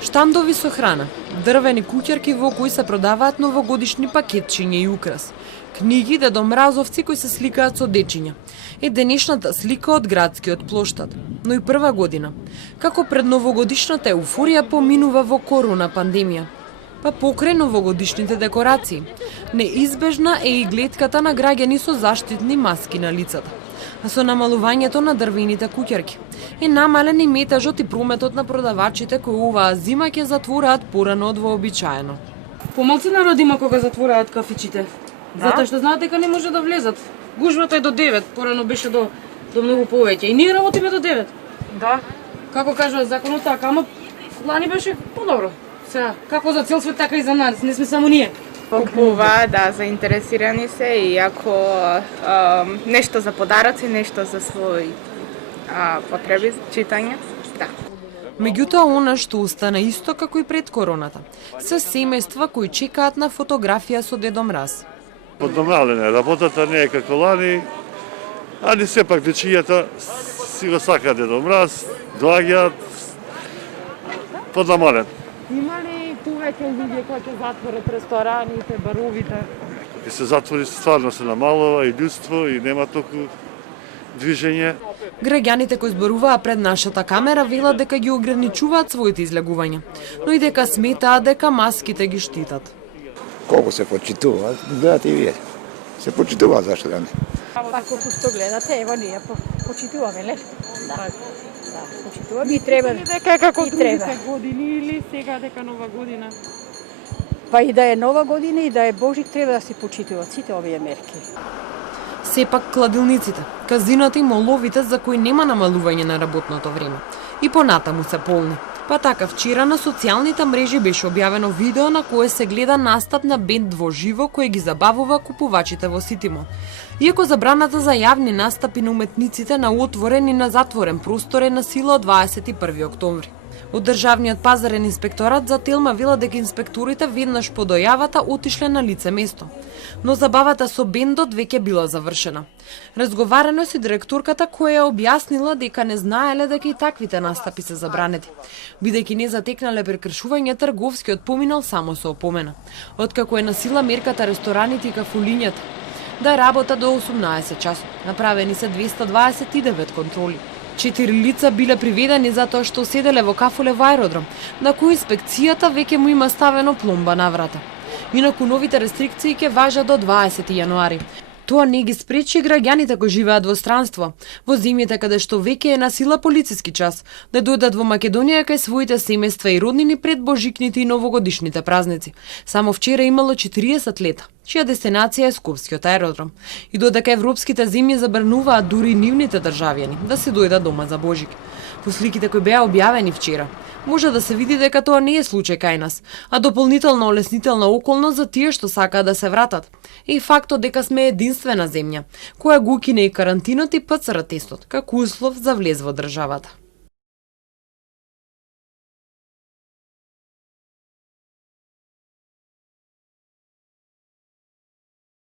Штандови со храна, дрвени куќарки во кои се продаваат новогодишни пакетчиња и украс, книги дедомразовци кои се сликаат со дечиња, е денешната слика од градскиот плоштад. Но и прва година, како пред новогодишната еуфорија поминува во корона пандемија. Па покрај новогодишните декорации, неизбежна е и гледката на граѓани со заштитни маски на лицата. А со намалувањето на дрвените куќарки е намален и метажот и прометот на продавачите кои оваа зима ќе затвораат порано од вообичаено. Помалку народ има кога затвораат кафичите. Затоа што знаат дека не може да влезат. Гужвата е до 9, порано беше до многу повеќе. И ние работиме до 9. Да. Како кажува законот така, ама лани беше подобро. Сега, како за цел свет, така и за нас, не сме само ние. Купува, да, заинтересирани се и ако нешто за подароци, нешто за своји потреби, читање, да. Меѓутоа, она што остана исто како и пред короната, се семејства кои чекаат на фотографија со Дедо Мраз. Поднамалена работата не е како лани, али сепак дечињата си го сакаат Дедо Мраз, доаѓаат поднамален. Има ли повеќе луѓе кои ќе затворат рестораните, баровите? Ке се затвори, стварно се намалува и људство и нема толку движење. Граѓаните кои зборуваа пред нашата камера велат дека ги ограничуваат своите излегувања, но и дека сметаат дека маските ги штитат. Колку се почитува, гледате и вие. Се почитува, зашто да не? Ако што гледате, ево ние почитуваме, ле? Да, почитуваме и треба. Дека како и треба. другите години или сега дека нова година? Па и да е нова година и да е Божик, треба да се почитуваат сите овие мерки. Сепак кладилниците, казината и моловите за кои нема намалување на работното време и понатаму се полни. Па така вчера на социјалните мрежи беше објавено видео на кое се гледа настап на бенд во живо кој ги забавува купувачите во Ситимо. Иако забраната за јавни настапи на уметниците на отворен и на затворен простор е на сила од 21 октомври. Од Државниот пазарен инспекторат за Телма вела дека инспекторите веднаш по дојавата отишле на лице место. Но забавата со бендот веќе била завршена. Разговарано со директорката која ја објаснила дека не знаеле дека и таквите настапи се забранети. Бидејќи не затекнале прекршување, трговскиот поминал само со опомена. Откако е на сила мерката рестораните и кафулињата да работат до 18 часот. Направени се 229 контроли. 4 лица биле приведени затоа што седеле во кафуле во аеродром, на кој инспекцијата веќе му има ставено пломба на врата. Инаку новите рестрикции ќе важат до 20 јануари. Тоа не ги спречи граѓаните кои живеат во странство, во земјите каде што веќе е на сила полициски час, да дојдат во Македонија кај своите семејства и роднини пред божикните и новогодишните празници. Само вчера имало 40 лета, чија дестинација е Скопскиот аеродром. И додека европските земји забрануваат дури нивните државјани да се дојдат дома за Божик. По сликите кои беа објавени вчера, може да се види дека тоа не е случај кај нас, а дополнителна олеснителна околност за тие што сакаат да се вратат. И фактот дека сме единствена земја, која го укине и карантинот и ПЦР тестот, како услов за влез во државата.